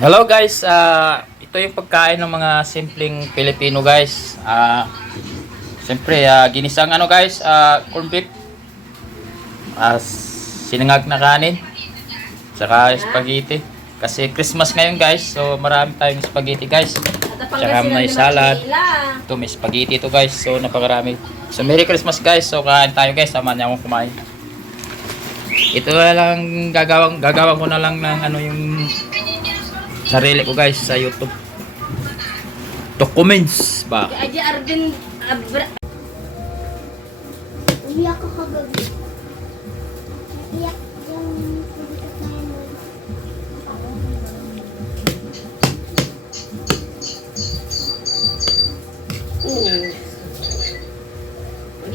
Hello guys, ito yung pagkain ng mga simpleng Pilipino guys. Siyempre, ginisang guys, corned beef, sinangag na kanin, saka spaghetti. Kasi Christmas ngayon guys, so marami tayong spaghetti guys. Saka may salad. Ito may spaghetti ito guys, so napakarami. So Merry Christmas guys, so kain tayo guys, sama niya akong kumain. Ito na lang gagawin ko na lang ng yung sarili ko guys sa YouTube. Documents ba? Aja Arvin Umiyak ako kagabi. Iyak yung sulikat na yun.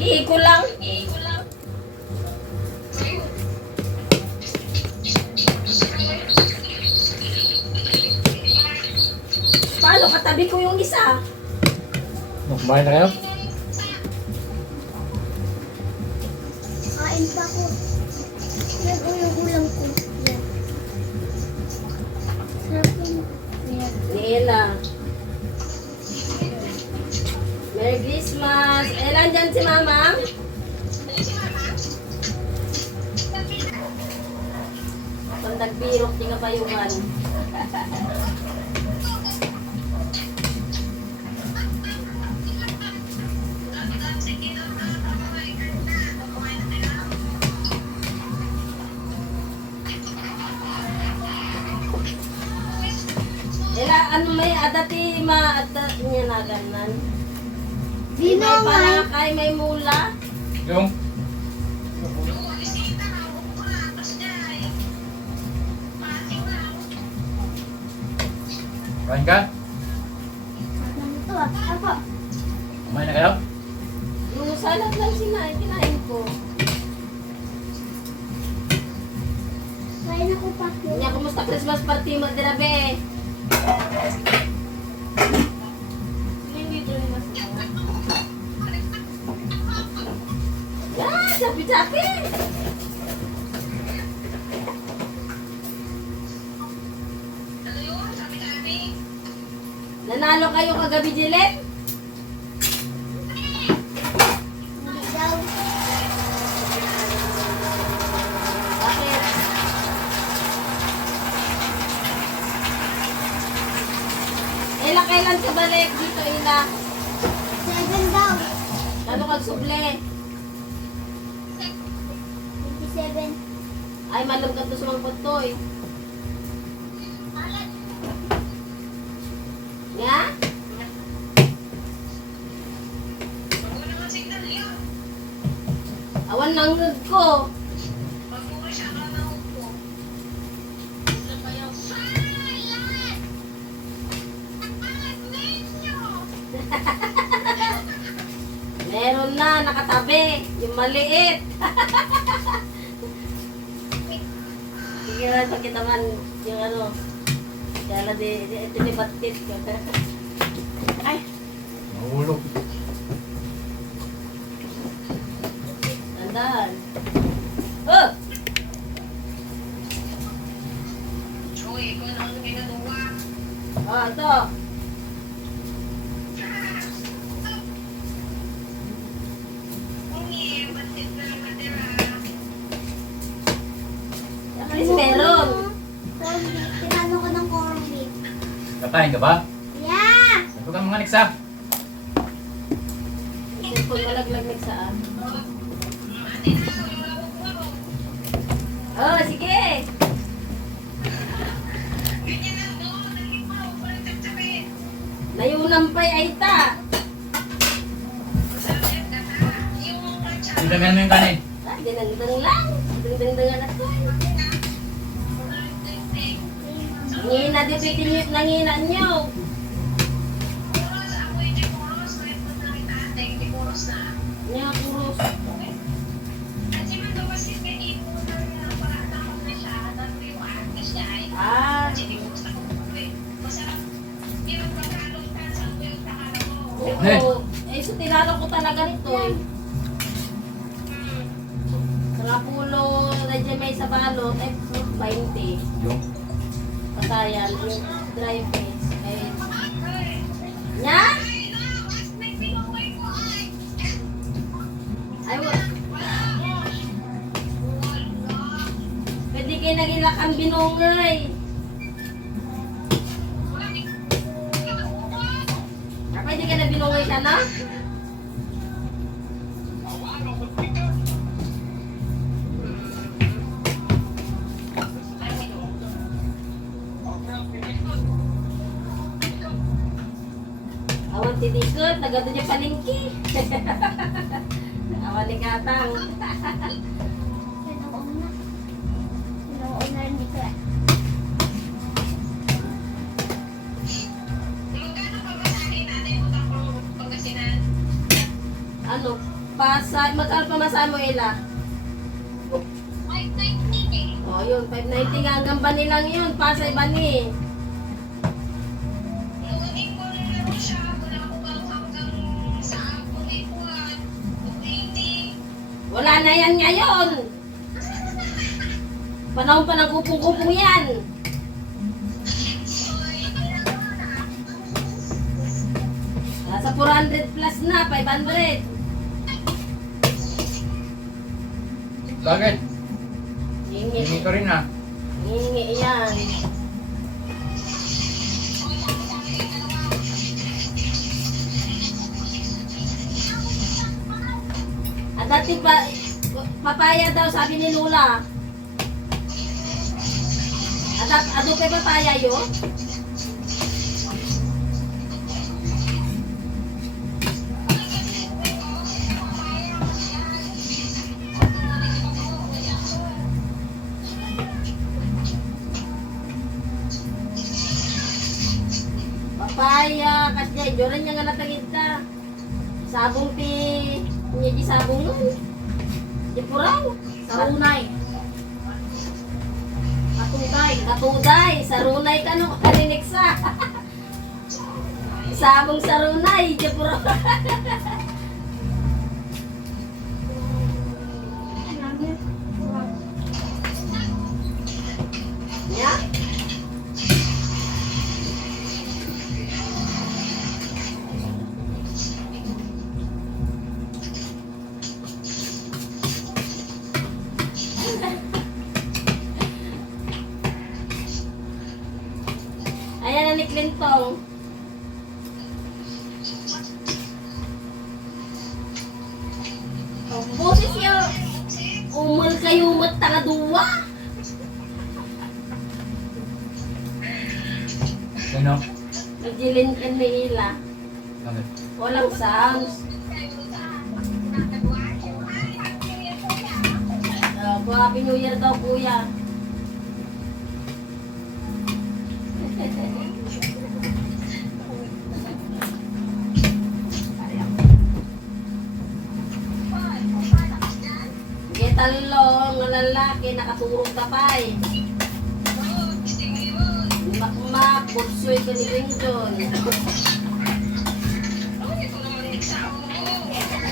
Iko lang. Paano katabi ko yung isa? Kumain na kayo? Kain pa ko. Yan o yung ulam ko. Yan. Sarap yun. Yan. Nela. Merry Christmas. Elan dyan si Mama? Pandagpirok, tinga bayuhan. Ano may adati ma-adat niya na ganan? Di May naman. parakay, may mula. Yung? Kain ka? Ano to ah? Apa? Kumain na kayo? Yung salad lang kinain ko. Kain ako pa. Nya, kumusta Christmas party mo, dirabe? Yan, sabi-sabi. Nanalo kayo kagabi, Jilet? Hindi daw. Bakit? Ila, kailan ka balik dito, Ila? 7 daw. Ano kag suble? 27. Ay, malong ka to sa mga putoy. Nga? Awan nang ngag ko. Meron na, nakatabi. Yung maliit. Sige na, pakita man yung Kala ito ni batit ko. Ay, Mahulog. tandaan. Oh! Oh, ito. Kasi meron. Corned beef. Tinano ko ng corned beef. Kakain ka ba? Yeah! Ito kang mga niksa. Cellphone malaglag saan. Oh, sige. Nayunang pa'y ay ta. Dagdagan mo yung kanin. Ah, dinagdang lang. Dagdang-dangan ako. Ngina, di pitin nangina nyo. Nya, kurus. Ah. Oo. Eh, so tinalo ko talaga nito eh. Mga pulo na dyan may sa balot, eh, 20. Yung? Pasayan. Yung dry face. Nya? Ay, pwede kayo nagilak ang binungay. Pwede ka na binungay ka na? Awan titikot, nagado niya palingki. Awan ni katang. Pinuuna. Pinuuna ni ka. Ano? Pasay, magkano pamasahe mo, Ella? Oh, yun, 590 nga hanggang bani lang yun. Pasay bani. Wala na yan ngayon. Panahon pa ng kupong-kupong yan. Nasa 400 plus na, 500. Bakit? Hingi. Hindi ko rin ah. Hingi yan. At dati pa, papaya daw, sabi ni Lula. Ado kay papaya yun? Papaya, kasi joran niya nga natagid ka. Sabong ti, niya di sabong nun. Di puraw. Sarunay. Katuday. Sarunay ka no, karinig sa. Sabong sarunay, di puraw. Ya? Ayan na ni Clintong. Boses niya. Umal kayo matagaduwa. Sino? Nagilin ka ni Ila. Bakit? Walang sounds. Happy New Year daw, kuya. Talong, ng lalaki, nakaturong kapay. Makmak, butsoy ka ni Rington.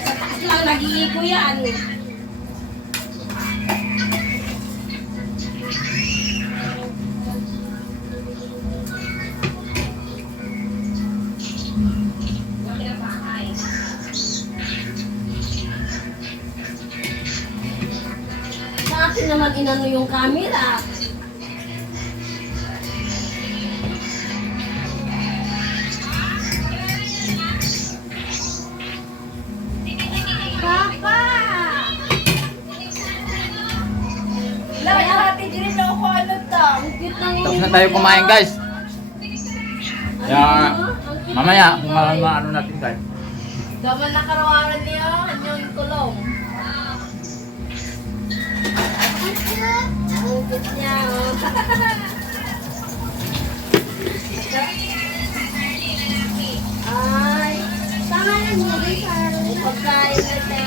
Sa taas lang, nag-iiko yan. Sa akin naman inano yung camera. Papa! Lay, ate, din na ako ano ta. Ang cute ng Tapos na tayo kumain guys. Kaya mamaya kung ano natin guys. Daman na karawaran niya, yung kulong. Ang cute niya, oh. Ay, Tama lang niya, di may pagkain na siya.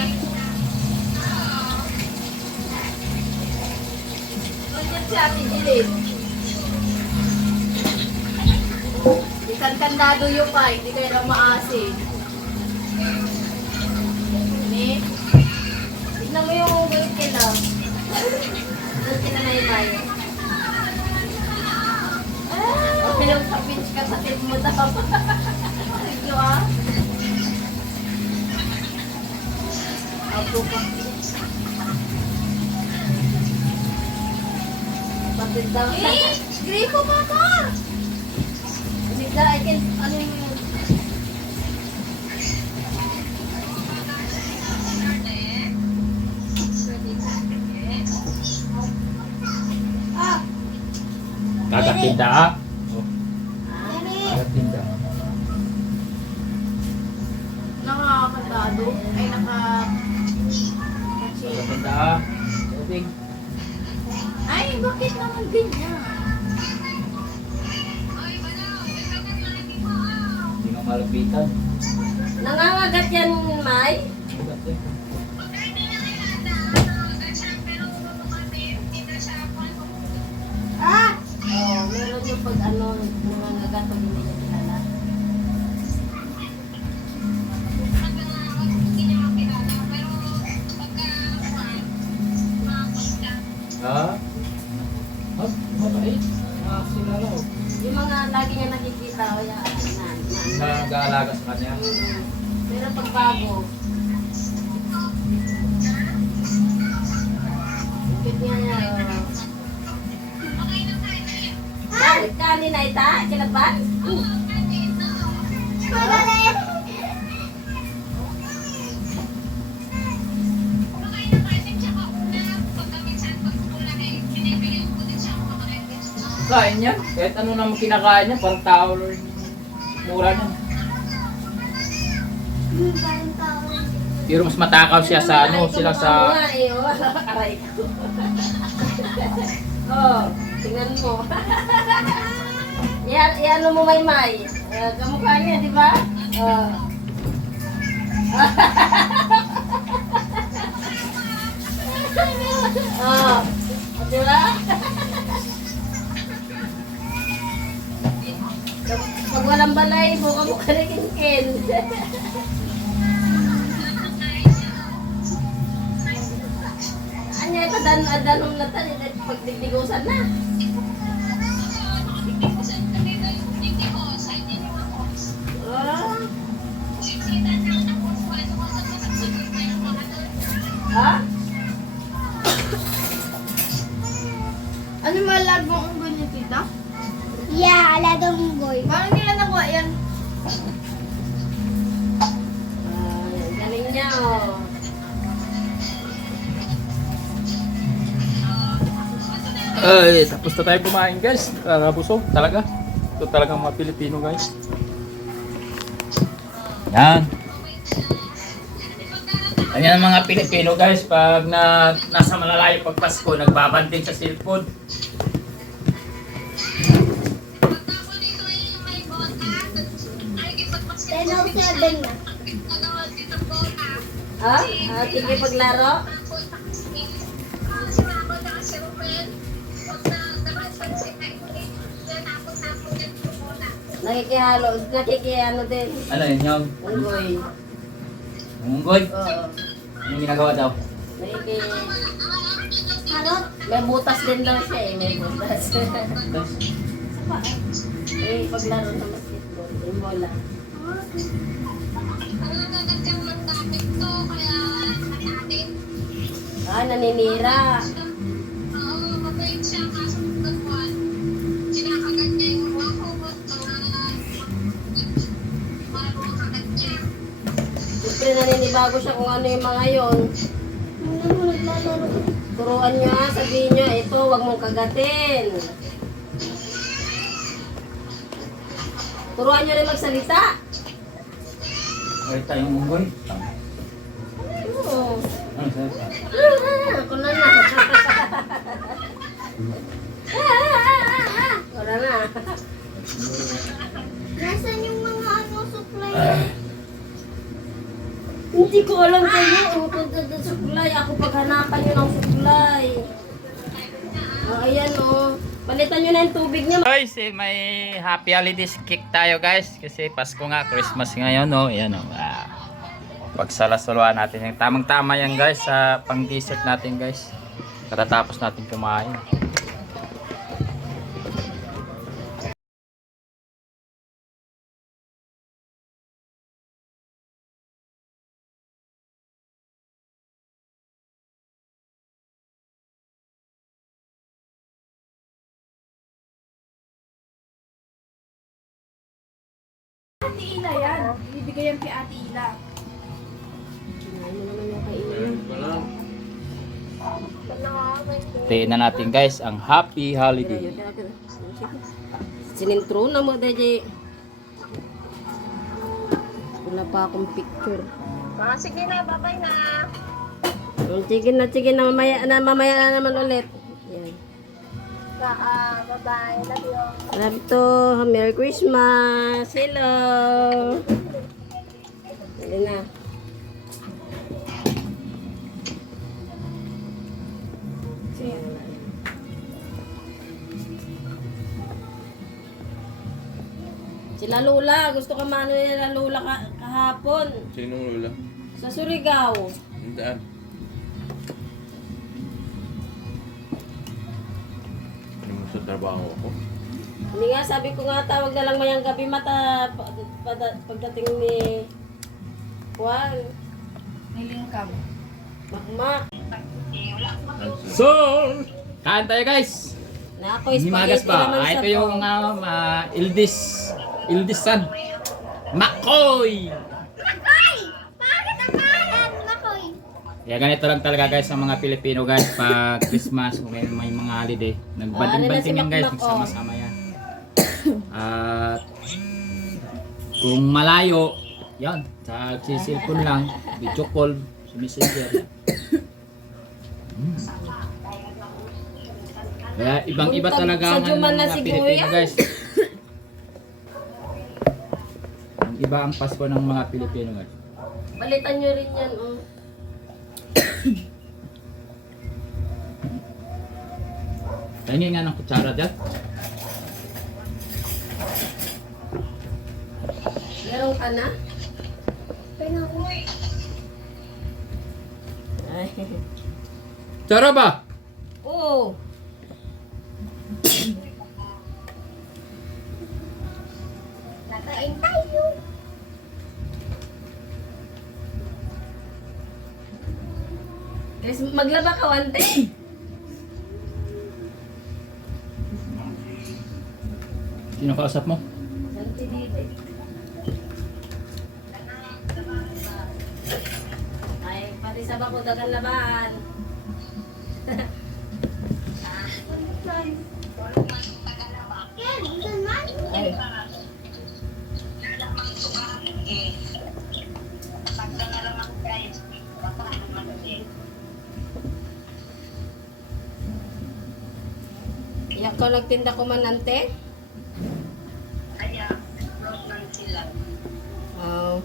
Nandiyan si Ate Jilin. Ikan-kandado yung pa, hindi kayo lang maasin. Ni, tignan mo yung galit kila. Galit kila na ibay. Okay lang sa Thank you ah. Apo pa. Patid daw. Gripo pa ka! Nigda, I can, ano yun? Ah! Kagatinda ah. Oh, Mary! kagatinda. Nakakatado. Ay, Kagatinda ah. Tubig. Ay, bakit naman ganyan? Hindi nga malapitan. Nangangagat yan, May? Ah! Oo, meron yung pag ano, nangangagat pag hindi niya kilala. Ha? Mabait. Sila lang. Yung mga lagi niya nakikita, o yan, Nag-aalaga sa kanya. Pero pag bago, ikit niya niya, Bakit kanina ita? Kilaban? Madali! Kain niya. Kahit ano naman kinakain niya, parang tao lang. Mura niya. Parang tao. Pero mas matakaw siya sa ano, sila sa... Aray ko. Oh, tingnan mo. Iano mo Maymay. Kamukha niya, di ba? Oh. Oh, di ba? Pag walang balay, buka mo ka rin kin. Anya ito danong na tali pagdigdigusan na. Ah. Ha? Ano malad mo ang ganyan, tita? Yeah, aladong boy. Paano nila nakuha yan? Galing niya oh. Ay, tapos na tayo kumain guys. Busog talaga. Ito talaga mga Pilipino guys. Yan. Ganyan ang mga Pilipino guys pag nasa malalayo pag Pasko, nagbabanding sa cellphone. Seven na. Ha? Sige paglaro. Nakikiano din. Ano yun yung Unggoy. munggoy? Oo. Anong ginagawa daw? Nakiki... Harot. May butas din daw siya eh. May butas. Tapos, Eh, paglaro sa basketball. Yung bola. Ah, naninira. Siyempre naninibago siya kung ano yung mga yon. Muna mo naglalaro. Turuan niyo ha, sabihin niyo, ito, wag mong kagatin. Turuan niyo rin magsalita. ay tayong munggoy. Oo. Ano sa'yo? Ako na na. Ako na na. Nasaan yung mga ano, supply? Hindi ko alam sa'yo. Suklay. Ako paghanapan nyo ng suklay. Ayan o. Palitan nyo na yung tubig niya. Guys, may happy holidays cake tayo guys. Kasi Pasko nga, Christmas ngayon no. Ayan o. Pagsalasuluan natin yung tamang-tama yan guys sa pang-dessert natin guys. Katatapos natin kumain. Ate Ila yan. Ibibigay yan kay Ate Ila. Kinain mo naman yung kainin. Tiin na natin guys ang happy holiday. Sinintro na mo, Deji. Wala pa akong picture. Sige na, bye-bye na. Sige na, mamaya na naman ulit. Yan. Bye-bye. Love you. Love to. Merry Christmas. Hello. Dali na. Sila Lula, gusto ka mano nila Lula kahapon. Sinong lula? Sa Surigao. Saan? Ano sa trabaho ako? Hindi nga, sabi ko nga tawag na lang mayang gabi mata pagdating ni Juan. Nilingkam. Makmak. So, kain tayo guys. Na ako Himagas spaghetti naman pa. sa Ito yung eldest son. Makoy! Bakit ang kalan? Makoy. Kaya ganito lang talaga guys ang mga Pilipino guys pag Christmas o may mga holiday. Nagbanding-banding yan guys, nagsama-sama yan. At kung malayo, yan, sa cellphone lang, video call, sa messenger. Kaya ibang-iba talaga Sa ang Juman na mga si Pilipino Kuya. guys. Ang iba ang Pasko ng mga Pilipino guys. Balitan nyo rin yan, oh. Tingin nga ng kutsara dyan. Meron ka na? Pinakoy. Ay. Kutsara ba? Oo. Nakain tayo. Guys, maglaba ka, Wante. Sino kausap mo? Wante dito. Ay, pati sa bako dagan laban. Yan, saan man? Ay. Iyak ka nagtinda ko man ante? Oh.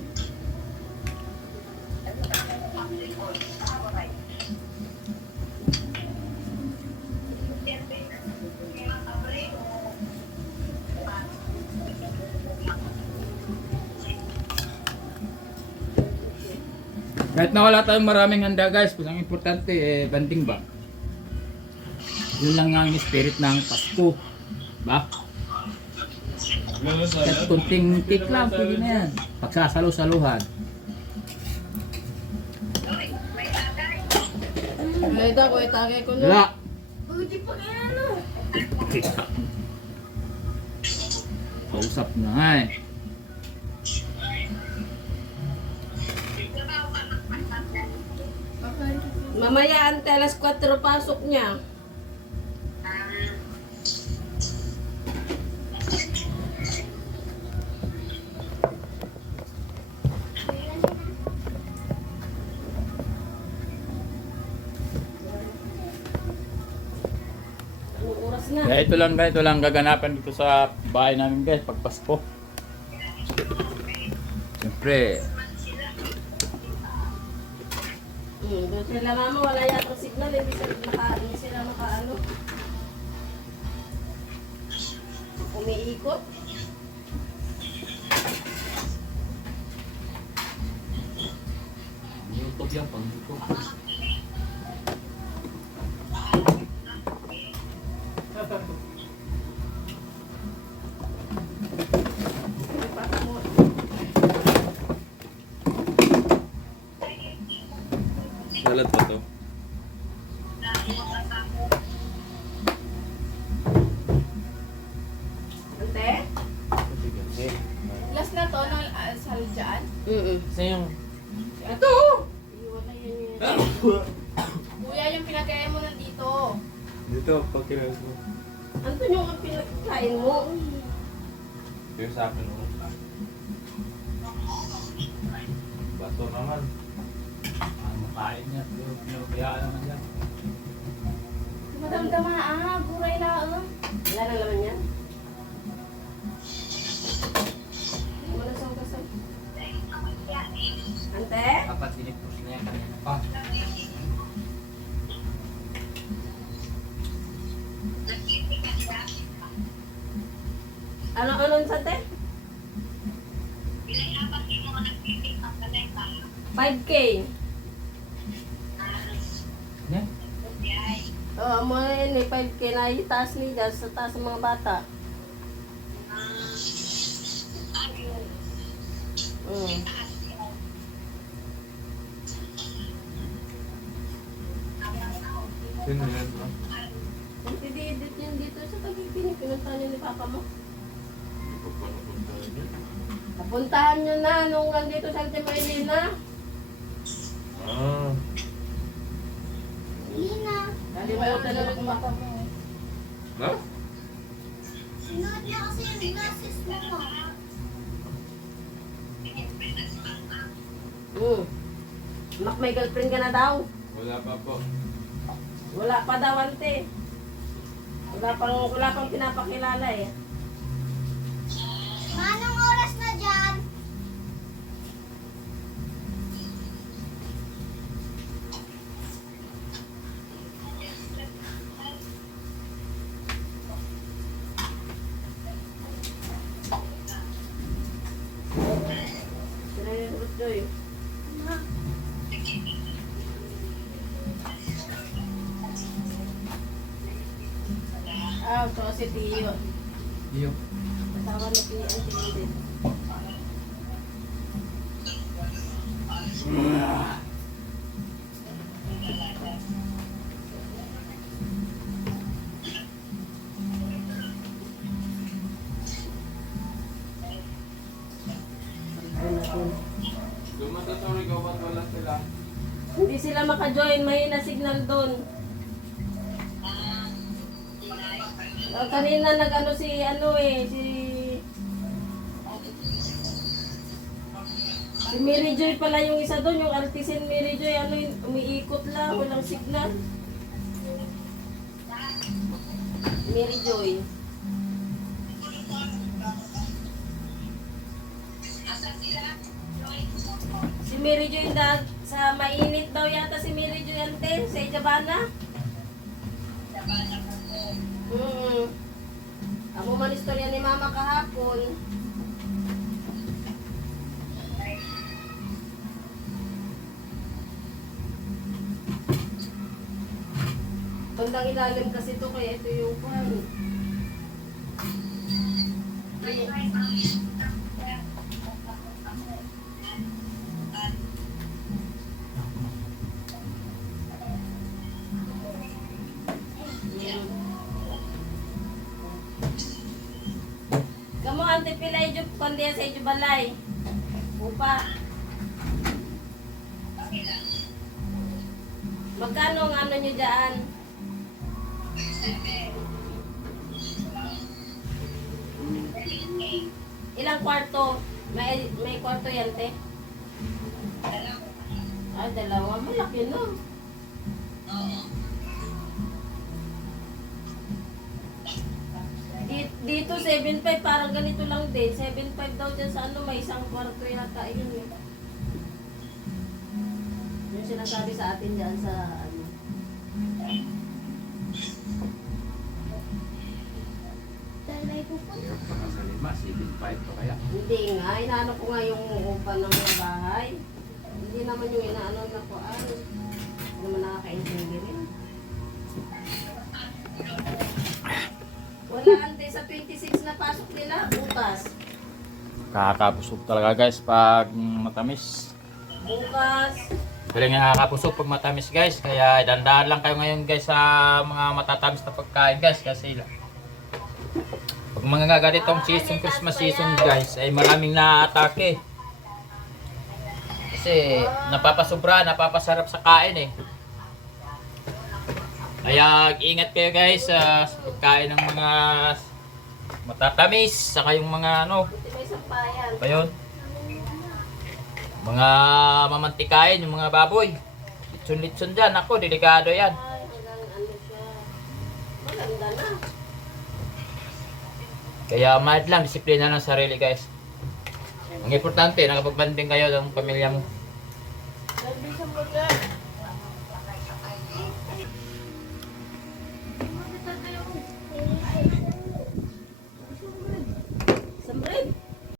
Kahit na wala tayong maraming handa guys, ang importante banding ba? Yun lang ang spirit ng Pasko. Ba? Kahit kunting cake lang, pwede na yan. Pagsasalo-saluhan. Ay, ko itagay ko na. Wala! Hindi pa kaya ano. Kausap na nga eh. Mamaya ante alas 4 pasok niya. Anong oras na? Kaya ito lang gaganapan dito sa bahay namin guys, pag Pasko. Siyempre, Doon sila mama, wala yata signal. Hindi sila makaano. Umiikot. YouTube yan, pang YouTube. Salad pa to. Ante? Last na to, Kuya, yung pinagkaya mo nandito. Dito, pag kinalas mo. Anto yung pinagkain mo? Yung sa akin, oh. Bato naman. Ang kain niya, pinupiyaan naman yan. Madamdama buray lang. Wala na naman yan. Wala sa ugasan. Ante? Dapat sinipos na yan kanina pa. Anong sante? 5K. Yan. Oo, mo yun eh, 5K na itaas nila sa taas ng mga bata. Sino yan, ha? Nagpidi-edit yun dito sa Taguig. Pinunta niyo ni Papa mo. Hindi ko pa napuntahan yan. Napuntahan niyo na nung nandito sa Timaylina. Ah. Lina, Nalimutan na kung Papa mo. Ha? sinuot niya kasi yung glasses mo. Mak, may girlfriend ka na daw. Wala pa po. Wala pa daw, ante. Wala pang pinapakilala eh. Anong oras na dyan? Sino yung Ruth Joy? Ma, Ito si Tio. Iyo. Kasama ni Tio ang Tio din. Dumatasori ka ba't wala sila? Hindi sila maka-join, mahina signal doon. Kanina nag-ano si Mary Joy pala yung isa doon, yung Artisan Mary Joy, umiikot lang, walang signal. Mary Joy. Si Mary Joy sa mainit daw yata si Mary Joy ante, sa Ijabana. Ako man istorya ni Mama kahapon. Bandang ilalim kasi ito kaya ito yung pan. Kamu ante pilay jo pandiya sa ijo balay. Upa. Magkano ang ano nyo dyan? Ilang kwarto? May kwarto yan, te? Ah, dalawa. Malaki, no? Dito, 7.5. Parang ganito lang din. 7.5 daw dyan sa ano. May isang kwarto yata. Yun, eh. Yung sinasabi sa atin dyan sa ano. talay ko po. Hirap pa nga sa lima, 7.5 to kaya. Hindi nga. Inaano ko nga yung upa ng mga bahay. Hindi naman yung inaano na ko. Hindi naman nakakaintindi rin. Wala ante sa 26 na pasok nila. Bukas. Kakapusog talaga guys pag matamis. Bukas. Pero nga kakapusog pag matamis guys. Kaya dandaan lang kayo ngayon guys sa mga matatamis na pagkain guys. Kasi pag mga ganitong season, Christmas season guys, ay maraming na-atake. Kasi napapasubra, napapasarap sa kain eh. Kaya ingat kayo guys sa pagkain ng mga matatamis, saka yung mga ano, Buti may sampayan. pa yun? Mga mamantikain, yung mga baboy. Litsun-litsun dyan, ako, delikado yan. Ay, hanggang ano siya. Maganda na. Kaya mild lang, disiplina ng sarili guys. Ang importante, nakapagbanding kayo ng pamilya mo.